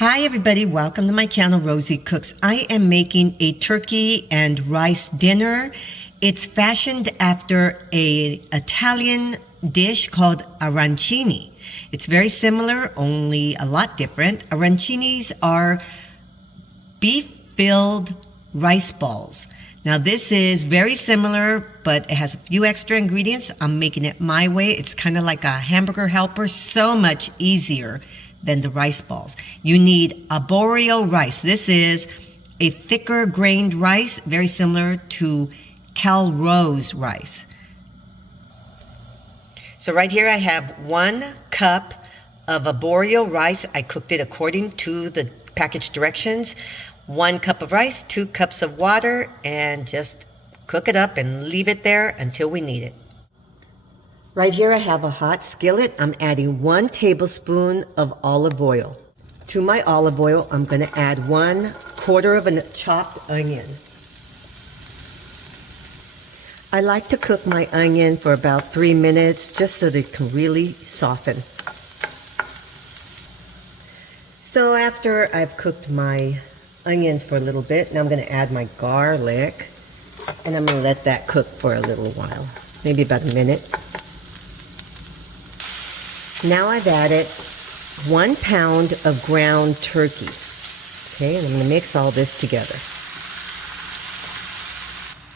Hi everybody, welcome to my channel, Rosie Cooks. I am making a turkey and rice dinner. It's fashioned after an Italian dish called arancini. It's very similar, only a lot different. Arancinis are beef-filled rice balls. Now this is very similar, but it has a few extra ingredients. I'm making it my way. It's kind of like a hamburger helper, so much easier than the rice balls. You need aborio rice. This is a thicker grained rice, very similar to Calrose rice. So right here I have 1 cup of aborio rice. I cooked it according to the package directions. 1 cup of rice, 2 cups of water, and just cook it up and leave it there until we need it. Right here I have a hot skillet. I'm adding 1 tablespoon of olive oil. To my olive oil, I'm going to add 1/4 of a chopped onion. I like to cook my onion for about 3 minutes just so that it can really soften. So after I've cooked my onions for a little bit, now I'm going to add my garlic, and I'm going to let that cook for a little while, maybe about a minute. Now I've added 1 pound of ground turkey. Okay, and I'm going to mix all this together.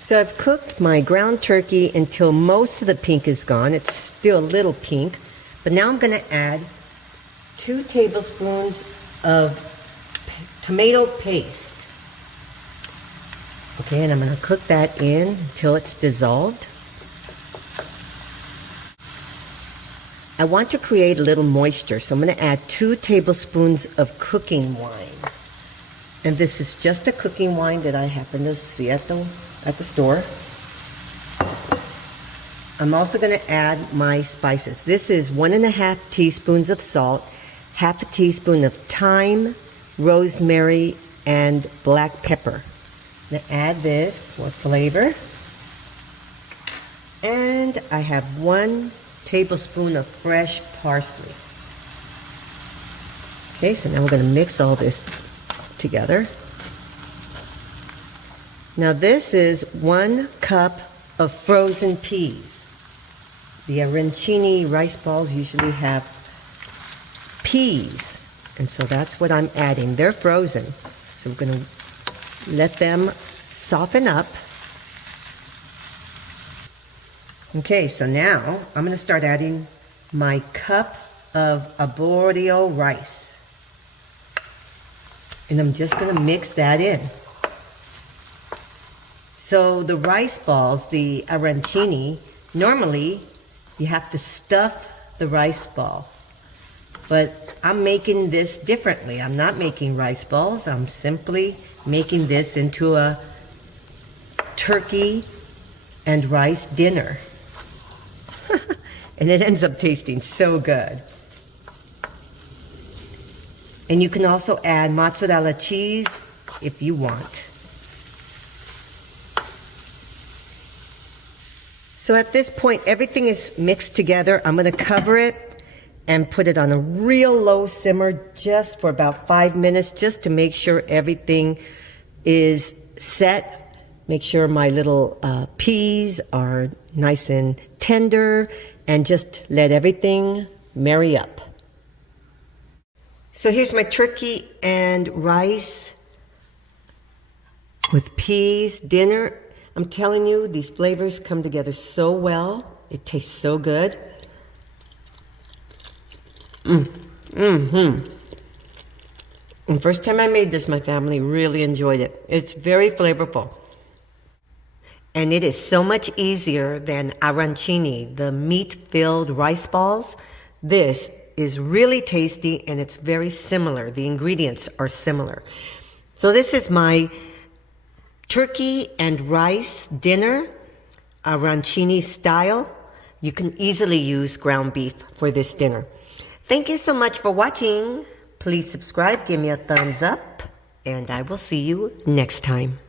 So I've cooked my ground turkey until most of the pink is gone. It's still a little pink, but now I'm going to add 2 tablespoons of tomato paste. Okay, and I'm going to cook that in until it's dissolved. I want to create a little moisture, so I'm going to add 2 tablespoons of cooking wine. And this is just a cooking wine that I happen to see at the store. I'm also going to add my spices. This is 1½ teaspoons of salt, 1/2 teaspoon of thyme, rosemary, and black pepper. I'm going to add this for flavor. And I have 1 tablespoon of fresh parsley. Okay, so now we're going to mix all this together. Now this is 1 cup of frozen peas. The arancini rice balls usually have peas, and so that's what I'm adding. They're frozen, so we're going to let them soften up. Okay, so now I'm going to start adding my cup of aborio rice. And I'm just going to mix that in. So the rice balls, the arancini, normally you have to stuff the rice ball. But I'm making this differently. I'm not making rice balls. I'm simply making this into a turkey and rice dinner. And it ends up tasting so good. And you can also add mozzarella cheese if you want. So at this point, everything is mixed together. I'm going to cover it and put it on a real low simmer just for about 5 minutes, just to make sure everything is set. Make sure my little peas are nice and tender, and just let everything marry up. So here's my turkey and rice with peas dinner. I'm telling you, these flavors come together so well. It tastes so good. And first time I made this, my family really enjoyed it. It's very flavorful. And it is so much easier than arancini, the meat-filled rice balls. This is really tasty, and it's very similar. The ingredients are similar. So this is my turkey and rice dinner, arancini style. You can easily use ground beef for this dinner. Thank you so much for watching. Please subscribe, give me a thumbs up, and I will see you next time.